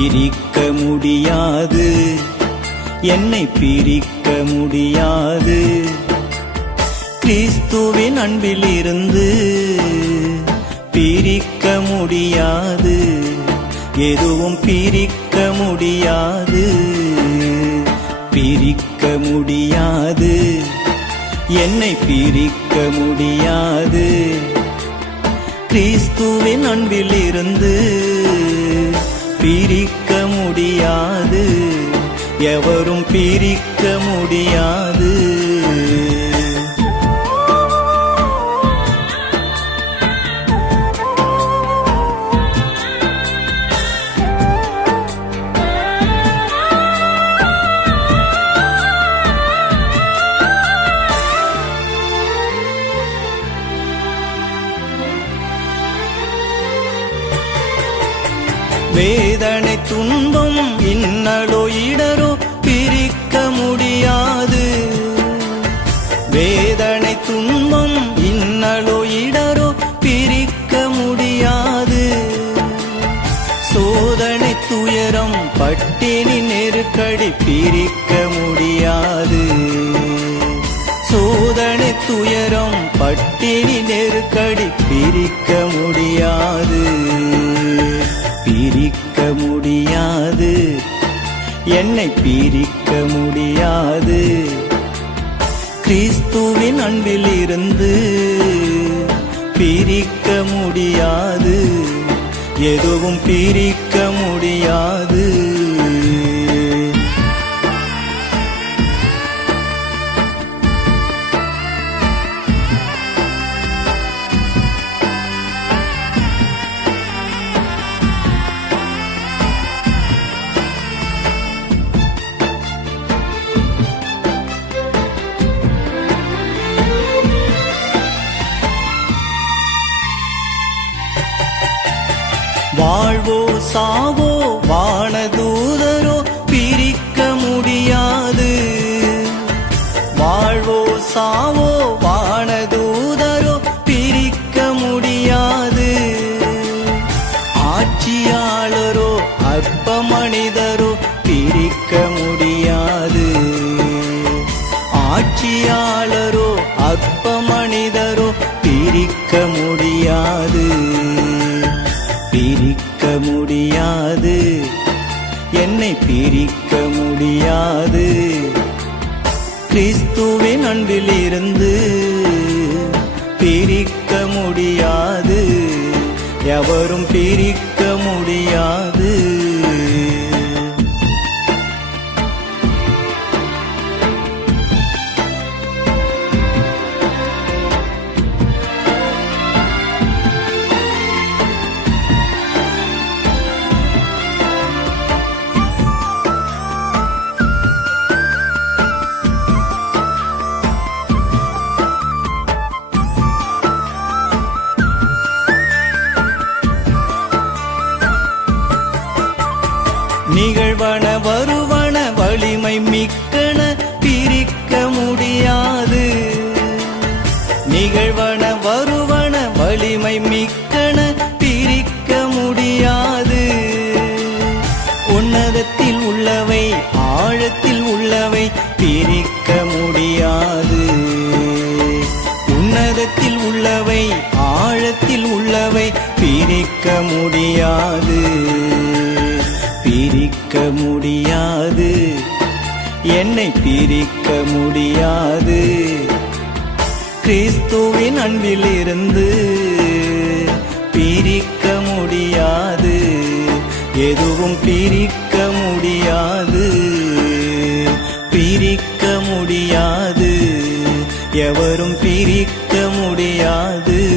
பிரிக்க முடியாது. என்னை பிரிக்க முடியாது. கிறிஸ்துவின் அன்பில் இருந்து பிரிக்க முடியாது. எதுவும் பிரிக்க முடியாது. பிரிக்க முடியாது. என்னை பிரிக்க முடியாது. கிறிஸ்துவின் அன்பில் இருந்து பிரிக்க முடியாது. எவரும் பிரிக்க முடியாது. வேதனை துன்பம் இன்னலோ இடரோ பிரிக்க முடியாது. வேதனை துன்பம் இன்னலோ இடரோ பிரிக்க முடியாது. சோதனை துயரம் பட்டினி நெருக்கடி பிரிக்க முடியாது. சோதனை துயரம் பட்டினி நெருக்கடி பிரிக்க முடியாது. பிரிக்க முடியாது. என்னை பிரிக்க முடியாது. கிறிஸ்துவின் அன்பில் இருந்து பிரிக்க முடியாது. எதுவும் பிரிக்க முடியாது. வாழ்வோ சாவோ வானதூதரோ பிரிக்க முடியாது. வாழ்வோ சாவோ வானதூதரோ பிரிக்க முடியாது. ஆட்சியாளரோ அற்ப மனிதரோ பிரிக்க முடியாது. ஆட்சியாளரோ அற்ப மனிதரோ பிரிக்க முடியாது. பிரிக்க முடியாது. என்னை பிரிக்க முடியாது. கிறிஸ்துவின் அன்பில் இருந்து பிரிக்க முடியாது. எவரும் பிரிக்க முடியாது. நிகழ்வன வருவன வலிமை மிக்கன பிரிக்க முடியாது. நிகழ்வன வருவன வலிமை மிக்கன பிரிக்க முடியாது. உன்னதத்தில் உள்ளவை ஆழத்தில் உள்ளவை பிரிக்க முடியாது. உன்னதத்தில் உள்ளவை ஆழத்தில் உள்ளவை பிரிக்க முடியாது. பிரிக்க முடியாது. என்னை பிரிக்க முடியாது. கிறிஸ்துவின் அன்பிலிருந்து பிரிக்க முடியாது. எதுவும் பிரிக்க முடியாது. பிரிக்க முடியாது. எவரும் பிரிக்க முடியாது.